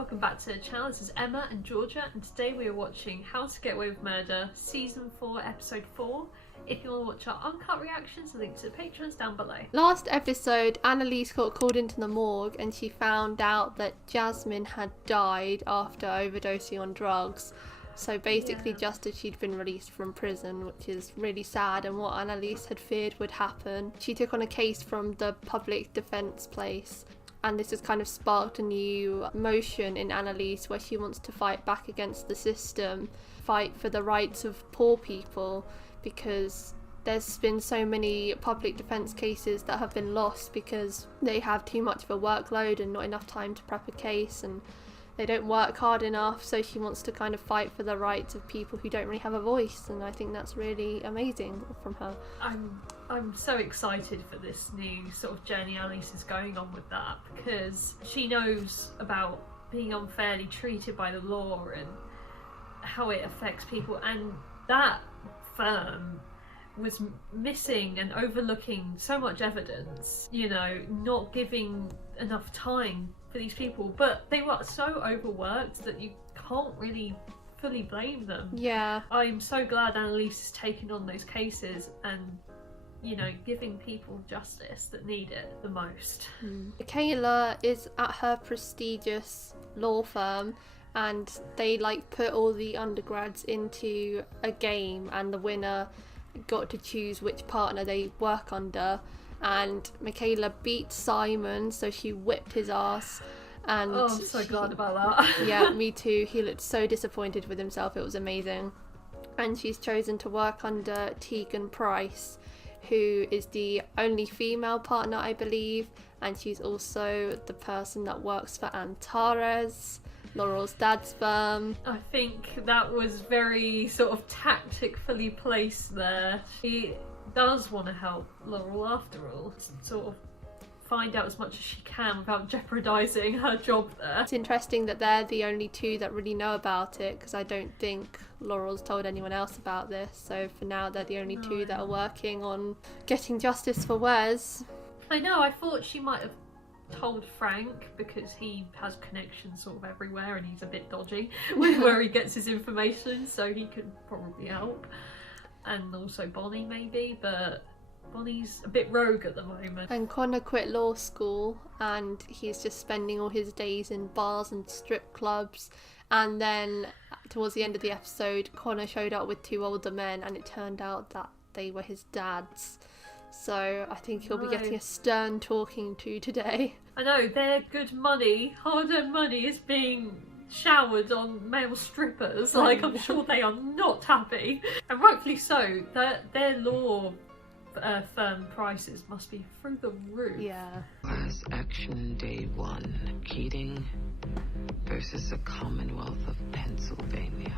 welcome back to the channel. This is Emma and Georgia, and today we are watching How to Get Away with Murder Season 4 Episode 4. If you want to watch our uncut reactions, the link to the Patreon's down below. Last episode, Annalise got called into the morgue and she found out that Jasmine had died after overdosing on drugs. So basically just as she'd been released from prison, which is really sad and what Annalise had feared would happen. She took on a case from the public defence place. And this has kind of sparked a new motion in Annalise where she wants to fight back against the system, fight for the rights of poor people, because there's been so many public defence cases that have been lost because they have too much of a workload and not enough time to prep a case, and they don't work hard enough. So she wants to kind of fight for the rights of people who don't really have a voice, and I think that's really amazing from her. I'm so excited for this new sort of journey Annalise is going on with that, because she knows about being unfairly treated by the law and how it affects people, and that firm was missing and overlooking so much evidence, you know, not giving enough time for these people, but they were so overworked that you can't really fully blame them. Yeah. I'm so glad Annalise is taking on those cases and, you know, giving people justice that need it the most. Michaela is at her prestigious law firm and they like put all the undergrads into a game and the winner got to choose which partner they work under, and Michaela beat Simon, so she whipped his ass. And I'm so glad about that. Yeah, me too. He looked so disappointed with himself. It was amazing. And she's chosen to work under Tegan Price, who is the only female partner, I believe, and she's also the person that works for Antares, Laurel's dad's firm. I think that was very sort of tactfully placed there. She does want to help Laurel after all, sort of find out as much as she can without jeopardising her job there. It's interesting that they're the only two that really know about it, because I don't think Laurel's told anyone else about this, so for now they're the only two that are working on getting justice for Wes. I know, I thought she might have told Frank, because he has connections sort of everywhere and he's a bit dodgy with where he gets his information, so he could probably help. And also Bonnie maybe, but Bonnie's a bit rogue at the moment. And Connor quit law school and he's just spending all his days in bars and strip clubs, and then towards the end of the episode Connor showed up with two older men and it turned out that they were his dads. So I think he'll be getting a stern talking to today. I know, their good money, hard-earned money is being showered on male strippers. Like, I'm sure they are not happy. And rightfully so. Their law firm prices must be through the roof. Yeah. Class action day 1. Keating versus the Commonwealth of Pennsylvania.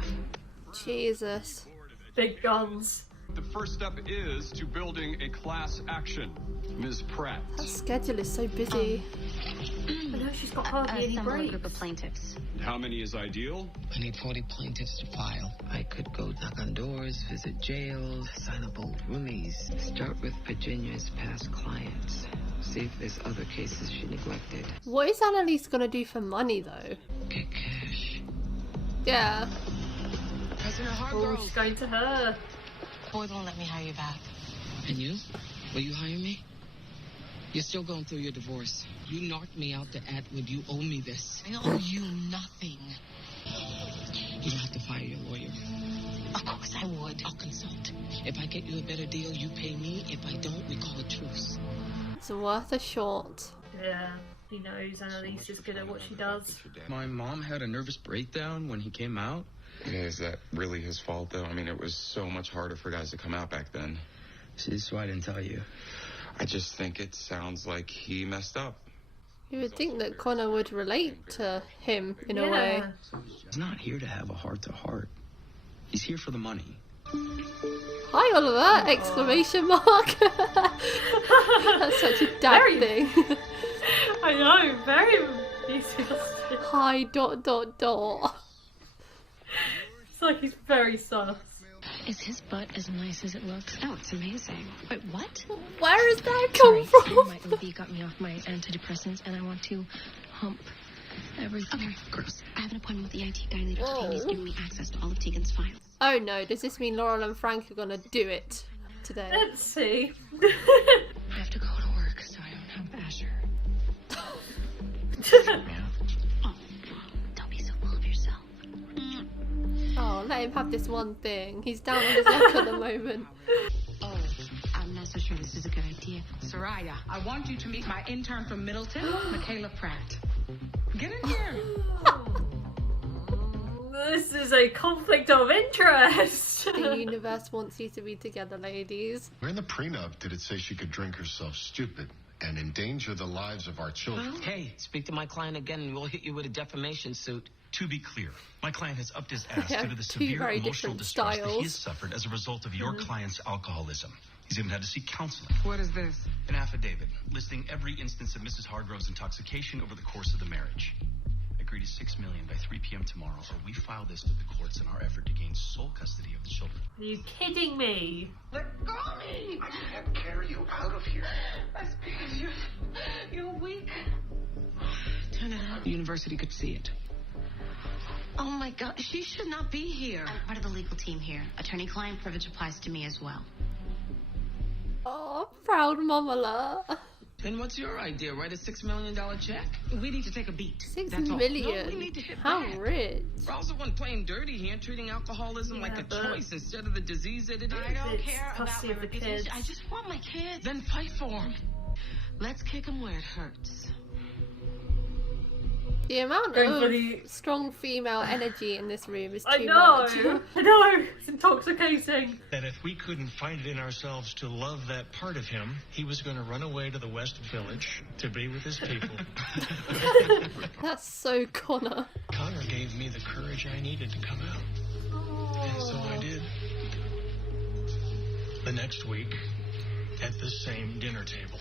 Jesus. Big guns. The first step is to building a class action. Ms. Pratt. That schedule is so busy. I know, she's got hardly any breaks. Group of plaintiffs. How many is ideal? I need 40 plaintiffs to file. I could go knock on doors, visit jails, sign up old roomies. Start with Virginia's past clients. See if there's other cases she neglected. What is Annalise gonna do for money though? Get cash. Yeah. President Oh, Hargrove. she's going to her. Boy, don't let me hire you back. And you? Will you hire me? You're still going through your divorce. You knocked me out the Atwood. You owe me this. I owe you nothing. You don't have to fire your lawyer. Of course I would. I'll consult. If I get you a better deal, you pay me. If I don't, we call a truce. It's worth a shot. Yeah, he knows Annalise is good at what she does. My mom had a nervous breakdown when he came out. Yeah, is that really his fault, though? I mean, it was so much harder for guys to come out back then. See, that's why I didn't tell you. I just think it sounds like he messed up. You would think that Connor would relate to him in a way. He's not here to have a heart-to-heart. He's here for the money. Hi Oliver! Exclamation mark! That's such a dad thing. I know, very enthusiastic. Hi ... It's like he's very sus. Is his butt as nice as it looks? Oh, it's amazing. Wait, what? Where has that come Sorry, from? my OB got me off my antidepressants and I want to hump Everything. Okay, girls. I have an appointment with the IT guy later today, and he's giving me access to all of Tegan's files. Oh no, does this mean Laurel and Frank are gonna do it today? Let's see. I have to go to work, so I don't have Asher. Oh, don't be so full of yourself. Oh, let him have this one thing. He's down on his luck at the moment. Oh, I'm not so sure this is a good idea. Soraya, I want you to meet my intern from Middleton, Michaela Pratt. Get in here. This is a conflict of interest. The universe wants you to be together, ladies. Where in the prenup did it say she could drink herself stupid and endanger the lives of our children? Hey, speak to my client again and we'll hit you with a defamation suit. To be clear, my client has upped his ask due to the Two severe very emotional different distress that he styles. has suffered as a result of your client's alcoholism. He's even had to seek counseling. What is this? An affidavit listing every instance of Mrs. Hargrove's intoxication over the course of the marriage. Agree to $6 million by 3 p.m. tomorrow, or we file this with the courts in our effort to gain sole custody of the children. Are you kidding me? Let go of me. I can't carry you out of here. That's because you're weak. Turn it on. The university could see it. Oh my God, she should not be here. I'm part of the legal team here. Attorney-client privilege applies to me as well. Oh, proud mamala. Then what's your idea? Write a $6 million check? We need to take a beat. 6 That's all. million. No, we need to hit How back. rich. Rawls the one playing dirty here, treating alcoholism like a but- choice instead of the disease that it is. I don't It's care about custody my of the reputation. kids. I just want my kids. Then fight for him. Let's kick them where it hurts. The amount Going of for the- strong female energy in this room is too I know. much. I know. It's intoxicating. That if we couldn't find it in ourselves to love that part of him, he was going to run away to the West Village to be with his people. That's so Connor. Connor gave me the courage I needed to come out. And so I did. The next week, at the same dinner table.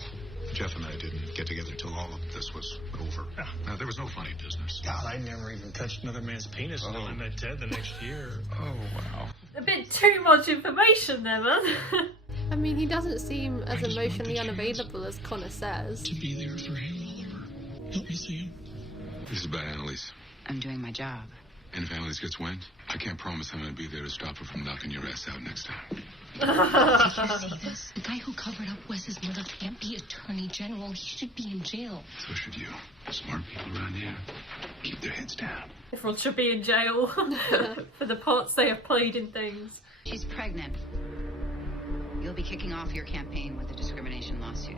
Jeff and I didn't get together till all of this was over. Now, there was no funny business. God, I never even touched another man's penis until I met Ted the next year. Oh, wow. A bit too much information there, man. I mean, he doesn't seem as emotionally unavailable as Connor says. To be there for him, Oliver. Help me see him. This is about Annalise. I'm doing my job. And if Annalise gets wind, I can't promise I'm going to be there to stop her from knocking your ass out next time. Did you see this? The guy who covered up Wes's murder can't be attorney general. He should be in jail. So should you. Smart people around here keep their heads down. Everyone should be in jail for the parts they have played in things. She's pregnant. You'll be kicking off your campaign with a discrimination lawsuit.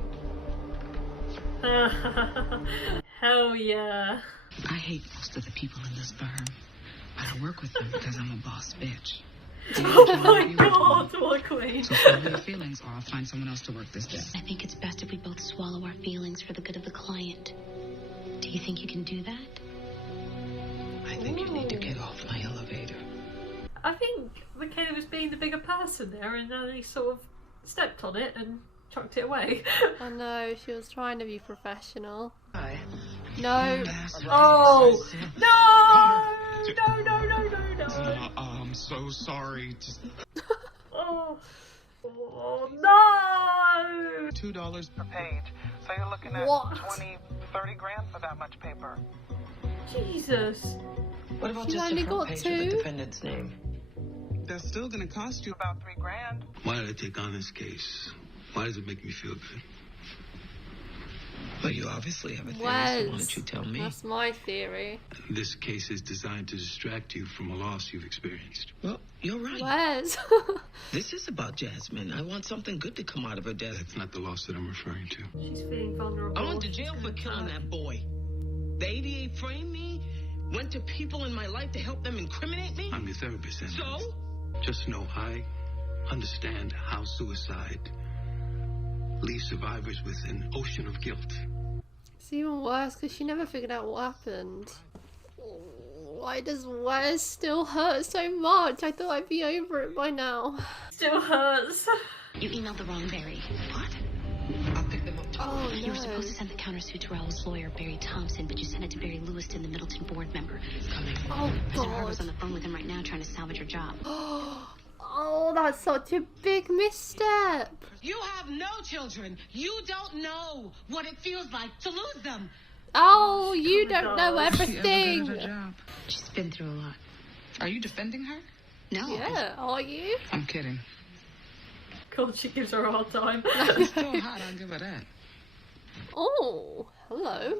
Hell yeah. I hate most of the people in this firm. But I work with them because I'm a boss bitch. Oh my god, what a queen. So swallow your feelings or I'll find someone else to work this day. I think it's best if we both swallow our feelings for the good of the client. Do you think you can do that? I think you need to get off my elevator. I think Michaela was being the bigger person there, and then he sort of stepped on it and chucked it away. I know, she was trying to be professional. Hi. No. Oh! No! No, no, no, no, no. I'm so sorry. Just Oh. Oh, no! $2 per page. So you're looking at What? 20, 30 grand for that much paper. Jesus. What about She's just only a front got page 2? with the defendant's name? That's still gonna cost you about 3 grand. Why did I take on this case? Why does it make me feel good? Well, you obviously have a theory, so why Wes. don't you tell me? That's my theory. This case is designed to distract you from a loss you've experienced. Well, you're right. Wes. This is about Jasmine. I want something good to come out of her death. That's not the loss that I'm referring to. She's feeling vulnerable. I went to jail for killing that boy. The ADA framed me, went to people in my life to help them incriminate me. I'm your therapist, Annalise. So? Just know I understand how suicide leaves survivors with an ocean of guilt. It's even worse because she never figured out what happened. Why does Wes still hurt so much? I thought I'd be over it by now. Still hurts. You emailed the wrong Barry. What? I'll pick them up tomorrow. Oh You were no. supposed to send the countersuit to Raoul's lawyer, Barry Thompson, but you sent it to Barry Lewiston, the Middleton board member. Coming. Oh President Harvard's on god. the phone with him right now trying to salvage your job. Oh, that's such a big misstep. You have no children. You don't know what it feels like to lose them. Oh, you don't know Is she ever good at everything. her job? She's been through a lot. Are you defending her? No. Yeah, are you? I'm kidding. God, she gives her a hard time. She's still hot, I'll give her that. Oh, hello.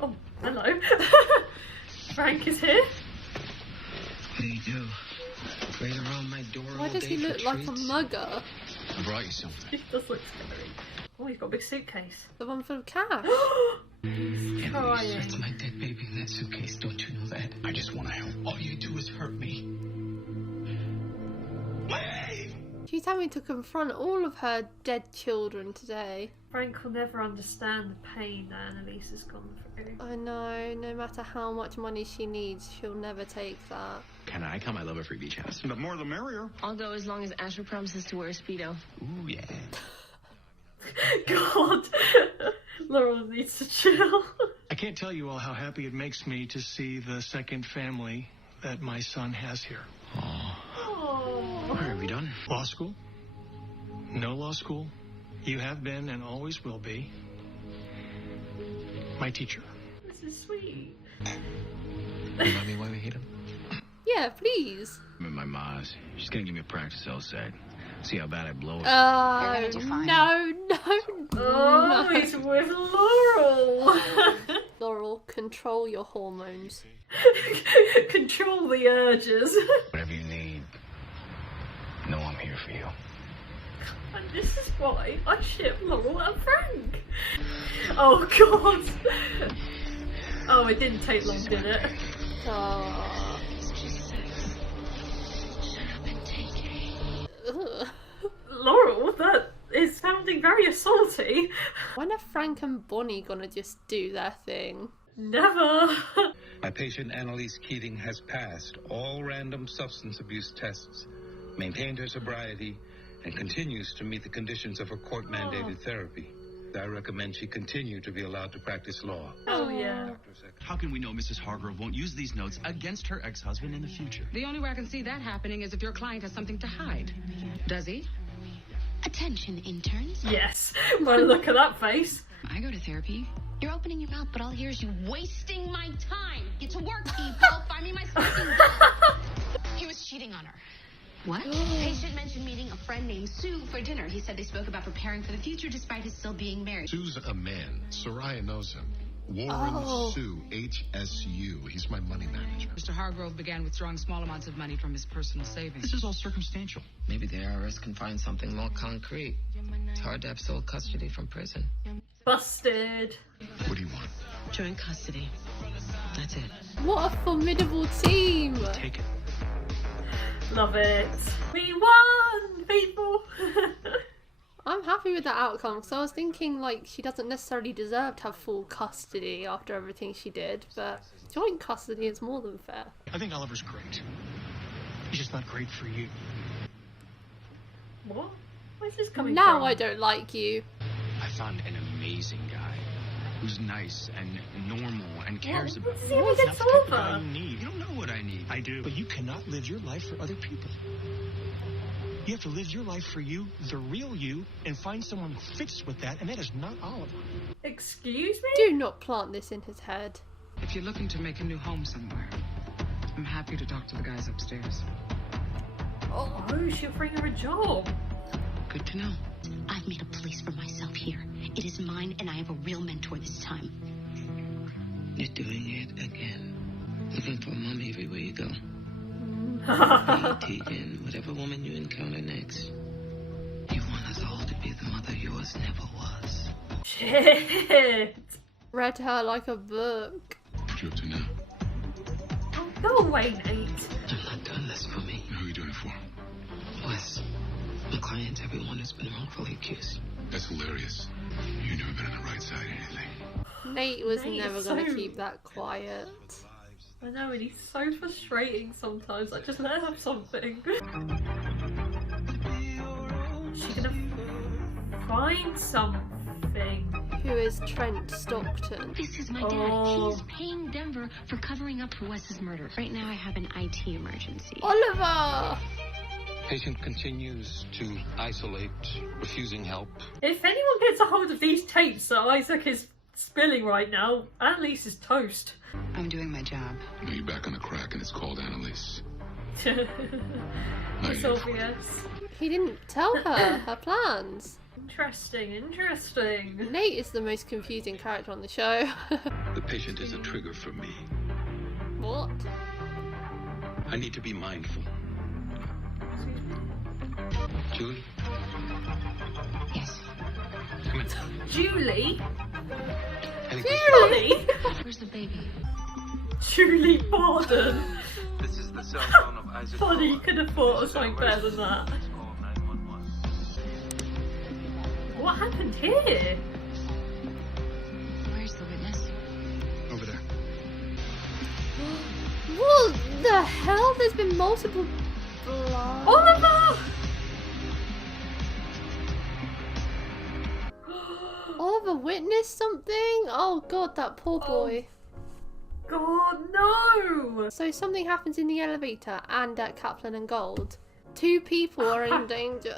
Oh, hello. Frank is here. What do you do? Wait around my door Why all does day he for look like a treats? mugger? I brought you something. He does look scary. Oh, he's got a big suitcase. The one full of cash. He's crying. That's my dead baby in that suitcase. Don't you know that? I just want to help. All you do is hurt me. Leave! She's having to confront all of her dead children today. Frank will never understand the pain that Annalise has gone through. I know, no matter how much money she needs, she'll never take that. Can I come? I love a free beach house. The more the merrier. I'll go as long as Asher promises to wear a Speedo. Ooh, yeah. God. Laurel needs to chill. I can't tell you all how happy it makes me to see the second family that my son has here. Oh. What have you done? Law school? No law school. You have been and always will be my teacher. This is sweet. Remind me why we hate him? Yeah, please. I'm in my ma's. She's gonna give me a practice LSAT. See how bad I blow it. No. Oh, he's with Laurel. Laurel, control your hormones. Control the urges. Whatever you need, know I'm here for you. And this is why I ship Laurel and Frank. Oh, God. Oh, it didn't take long, did it? Oh. Ugh. Laurel, that is sounding very assaulty. When are Frank and Bonnie gonna just do their thing? Never. My patient Annalise Keating has passed all random substance abuse tests, maintained her sobriety, and continues to meet the conditions of her court-mandated therapy. I recommend she continue to be allowed to practice law. Oh, yeah. How can we know Mrs. Hargrove won't use these notes against her ex-husband in the future? The only way I can see that happening is if your client has something to hide. Does he? Attention, interns. Yes. Well, look at that face. I go to therapy. You're opening your mouth, but all I hear is you wasting my time. Get to work, people. Find me my smoking gun. He was cheating on her. What? Patient mentioned meeting a friend named Sue for dinner. He said they spoke about preparing for the future despite his still being married. Sue's a man. Soraya knows him. Warren Sue, HSU. He's my money manager. Mr. Hargrove began withdrawing small amounts of money from his personal savings. This is all circumstantial. Maybe the IRS can find something more concrete. It's hard to have sole custody from prison. Busted. What do you want? Joint custody. That's it. What a formidable team! Take it. Love it. We won, people. I'm happy with that outcome because I was thinking like she doesn't necessarily deserve to have full custody after everything she did, but joint custody is more than fair. I think Oliver's great. He's just not great for you. What? Where's this coming Now from? I don't like you. I found an amazing guy who's nice and normal and cares about See if he That's gets the type of guy over. you need. You don't know what I need. I do. But you cannot live your life for other people. You have to live your life for you, the real you, and find someone who fits with that, and that is not Oliver. Excuse me? Do not plant this in his head. If you're looking to make a new home somewhere, I'm happy to talk to the guys upstairs. Oh, she'll bring her a job. Good to know. I've made a place for myself here. It is mine, and I have a real mentor this time. You're doing it again. Looking for a mommy everywhere you go. Tegan, whatever woman you encounter next. You want us all to be the mother yours never was. Shit. Read her like a book. What you up to now? Oh, go away, Nate. I'm not doing this for me. Who are you doing it for? Wes, my clients, everyone has been wrongfully accused. That's hilarious. You've never been on the right side of anything. Nate was Nate never is going to so- keep that quiet. I know, and he's so frustrating sometimes. Like, just let her have something. She's gonna find something. Who is Trent Stockton? This is my dad. Oh. He's paying Denver for covering up for Wes's murder. Right now I have an IT emergency. Oliver! Patient continues to isolate, refusing help. If anyone gets a hold of these tapes that Isaac is spilling right now, Annalise is toast. I'm doing my job. No, you're back on the crack, and it's called Annalise. It's obvious. He didn't tell her plans. Interesting. Nate is the most confusing character on the show. The patient is a trigger for me. What? I need to be mindful. Julie? Yes. Come in. Julie? Julie? Where's the baby? Julie Borden. This is the cell phone of Isaac. Funny, you could have thought of something better than that. Call 911. What happened here? Where's the witness? Over there. What the hell? There's been multiple blood. Oliver! Oliver witnessed something? Oh god, that poor boy. God, no! So something happens in the elevator and at Kaplan and Gold. 2 people are in danger.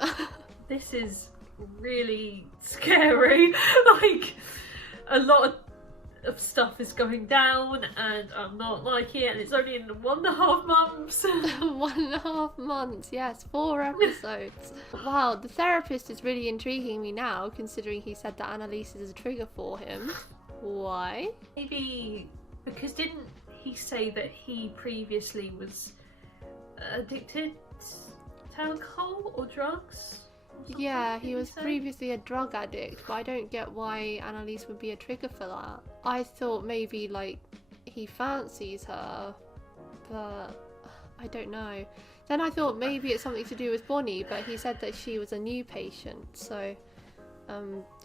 This is really scary. Like, a lot of stuff is going down and I'm not liking it, and it's only in 1.5 months. 1.5 months, yes, 4 episodes. Wow, the therapist is really intriguing me now, considering he said that Annalise is a trigger for him. Why? Maybe because didn't he say that he previously was addicted to alcohol or drugs? Yeah, he was previously a drug addict, but I don't get why Annalise would be a trigger for that. I thought maybe, like, he fancies her, but I don't know. Then I thought maybe it's something to do with Bonnie, but he said that she was a new patient, so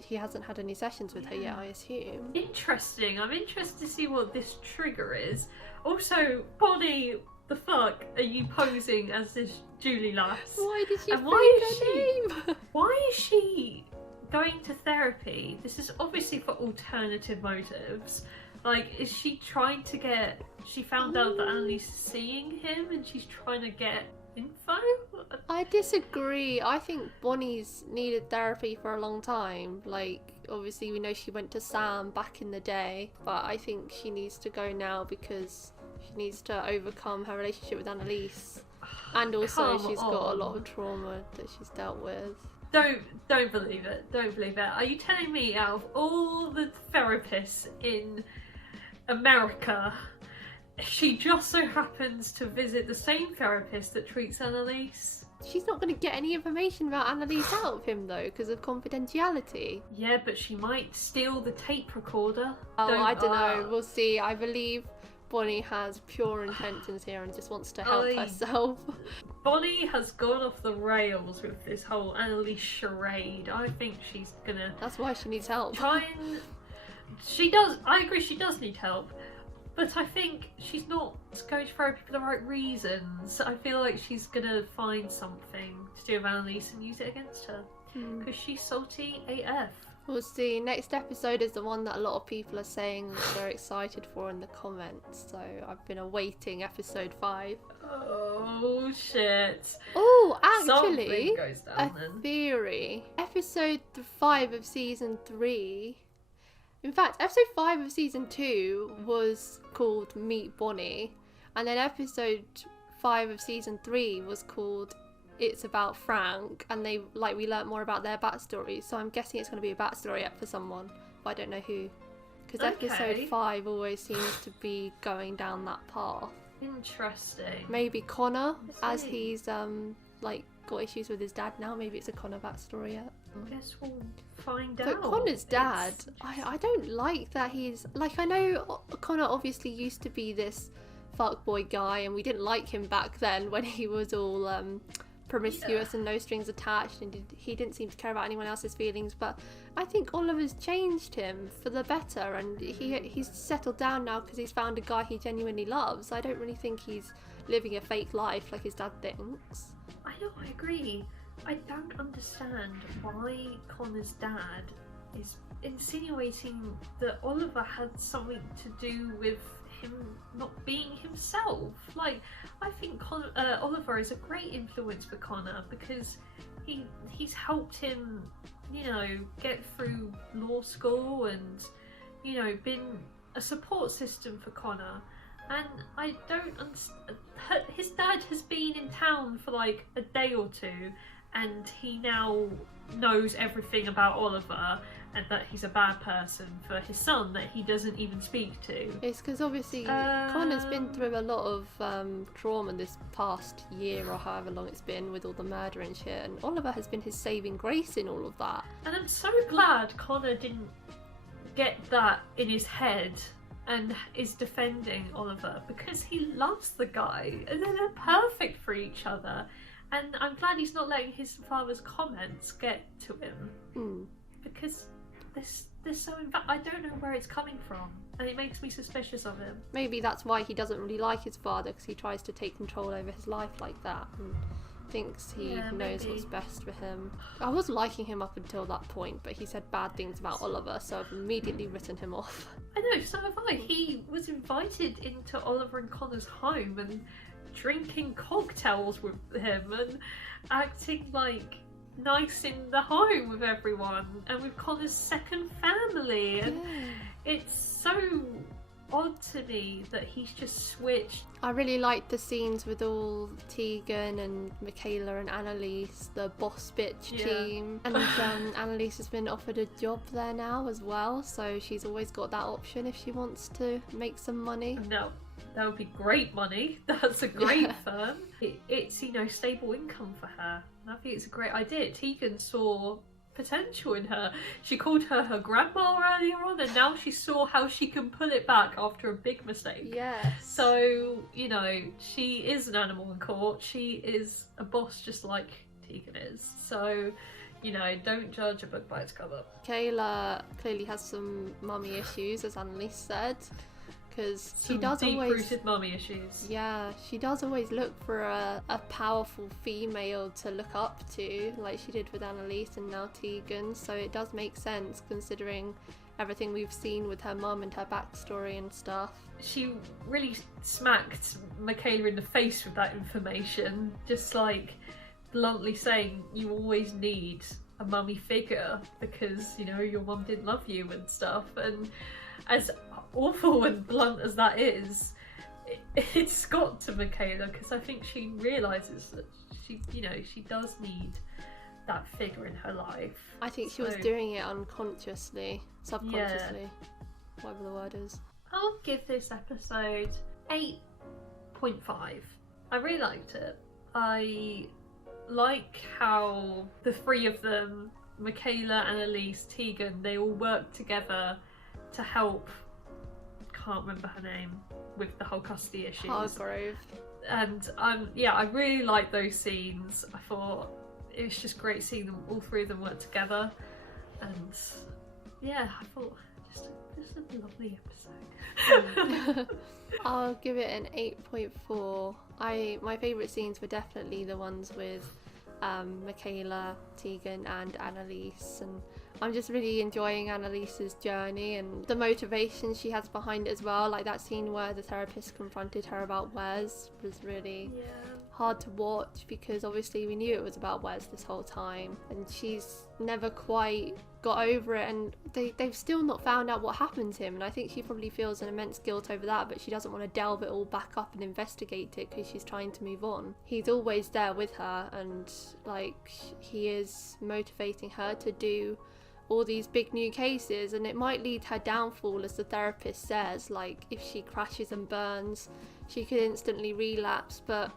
he hasn't had any sessions with her yet, I assume. Interesting. I'm interested to see what this trigger is. Also, Bonnie, the fuck are you posing as this Julie lass? Why did she and why is she going to therapy? This is obviously for alternative motives. Like, is she trying to get... She found out that Annalise is seeing him and she's trying to get info? I disagree. I think Bonnie's needed therapy for a long time. Like, obviously we know she went to Sam back in the day, but I think she needs to go now because she needs to overcome her relationship with Annalise. And also she's got a lot of trauma that she's dealt with. Don't believe it. Don't believe it. Are you telling me out of all the therapists in America, she just so happens to visit the same therapist that treats Annalise? She's not going to get any information about Annalise out of him though, because of confidentiality. Yeah, but she might steal the tape recorder. Oh, I don't know. We'll see. I believe Bonnie has pure intentions here and just wants to help herself. Bonnie has gone off the rails with this whole Annalise charade. I think she's gonna... That's why she needs help. Try and... She does... I agree she does need help. But I think she's not going to therapy for the right reasons. I feel like she's gonna find something to do with Annalise and use it against her. Because she's salty AF. We'll see. Next episode is the one that a lot of people are saying they're excited for in the comments. So I've been awaiting episode 5. Oh shit. Oh, actually, goes down, then. Theory. Episode 5 of season 3. In fact, episode 5 of season 2 was called Meet Bonnie. And then episode 5 of season 3 was called It's About Frank, and we learnt more about their backstories, so I'm guessing it's going to be a backstory up for someone, but I don't know who, because episode 5 always seems to be going down that path. Interesting. Maybe Connor, as he's got issues with his dad now. Maybe it's a Connor backstory yet. I guess we'll find out. But Connor's dad, I don't like that he's I know Connor obviously used to be this fuckboy guy, and we didn't like him back then when he was all promiscuous and no strings attached, and he didn't seem to care about anyone else's feelings. But I think Oliver's changed him for the better, and he's settled down now because he's found a guy he genuinely loves. I don't really think he's living a fake life like his dad thinks. I know, I agree. I don't understand why Connor's dad is insinuating that Oliver had something to do with him not being himself. Like, I think Oliver is a great influence for Connor because he's helped him, you know, get through law school and, you know, been a support system for Connor. And I don't understand. His dad has been in town for like a day or two, and he now knows everything about Oliver and that he's a bad person for his son that he doesn't even speak to. It's because obviously Connor's been through a lot of trauma this past year or however long it's been with all the murder and shit, and Oliver has been his saving grace in all of that. And I'm so glad Connor didn't get that in his head and is defending Oliver, because he loves the guy and they're perfect for each other. And I'm glad he's not letting his father's comments get to him, because there's so I don't know where it's coming from, and it makes me suspicious of him. Maybe that's why he doesn't really like his father, because he tries to take control over his life like that and thinks he knows what's best for him. I was liking him up until that point, but he said bad things about Oliver, so I've immediately written him off. I know, so have I. He was invited into Oliver and Connor's home and drinking cocktails with him and acting like nice in the home with everyone and with Connor's second family, and it's so odd to me that he's just switched. I really liked the scenes with all Tegan and Michaela and Annalise, the boss bitch team, and Annalise has been offered a job there now as well, so she's always got that option if she wants to make some money. No, that would be great money. That's a great firm. It's, you know, stable income for her. And I think it's a great idea. Tegan saw potential in her. She called her grandma earlier on, and now she saw how she can pull it back after a big mistake. Yes. So, you know, she is an animal in court. She is a boss just like Tegan is. So, you know, don't judge a book by its cover. Kayla clearly has some mummy issues, as Annalise said, because she Some does always deep-rooted mummy issues. Yeah, she does always look for a powerful female to look up to, like she did with Annalise and now Tegan, so it does make sense considering everything we've seen with her mum and her backstory and stuff. She really smacked Michaela in the face with that information, just like bluntly saying you always need a mummy figure because, you know, your mum didn't love you and stuff. And as awful and blunt as that is, it's got to Michaela, because I think she realises that she, you know, she does need that figure in her life. I think she was doing it unconsciously, subconsciously, whatever the word is. I'll give this episode 8.5. I really liked it. I like how the three of them, Michaela, Annalise, Tegan, they all work together to help, can't remember her name, with the whole custody issues. Hargrove. And yeah, I really liked those scenes. I thought it was just great seeing them, all three of them work together. And yeah, I thought just a lovely episode. I'll give it an 8.4. My favourite scenes were definitely the ones with Michaela, Tegan and Annalise, and I'm just really enjoying Annalise's journey and the motivation she has behind it as well. Like that scene where the therapist confronted her about Wes was really hard to watch, because obviously we knew it was about Wes this whole time and she's never quite got over it, and they've still not found out what happened to him, and I think she probably feels an immense guilt over that, but she doesn't want to delve it all back up and investigate it because she's trying to move on. He's always there with her, and like he is motivating her to do all these big new cases, and it might lead her downfall, as the therapist says. Like if she crashes and burns, she could instantly relapse, but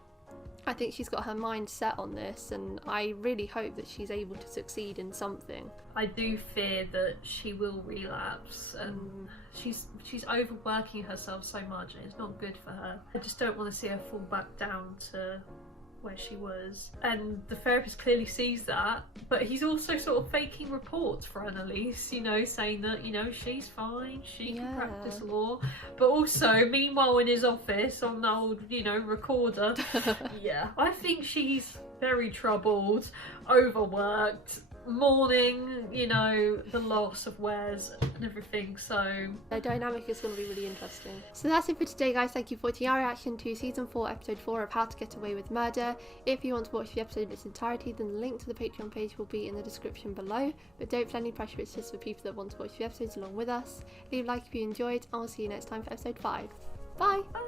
I think she's got her mind set on this, and I really hope that she's able to succeed in something. I do fear that she will relapse, and she's overworking herself so much, and it's not good for her. I just don't want to see her fall back down to where she was, and the therapist clearly sees that, but he's also sort of faking reports for Annalise, you know, saying that, you know, she's fine, she can practice law, but also meanwhile in his office on the old, you know, recorder, I think she's very troubled, overworked, mourning, you know, the loss of Wes and everything, so their dynamic is going to be really interesting. So that's it for today, guys. Thank you for watching our reaction to season 4 episode 4 of How to Get Away with Murder. If you want to watch the episode in its entirety, then the link to the Patreon page will be in the description below, but don't feel any pressure, it's just for people that want to watch the episodes along with us. Leave a like if you enjoyed, and we'll see you next time for episode 5. Bye!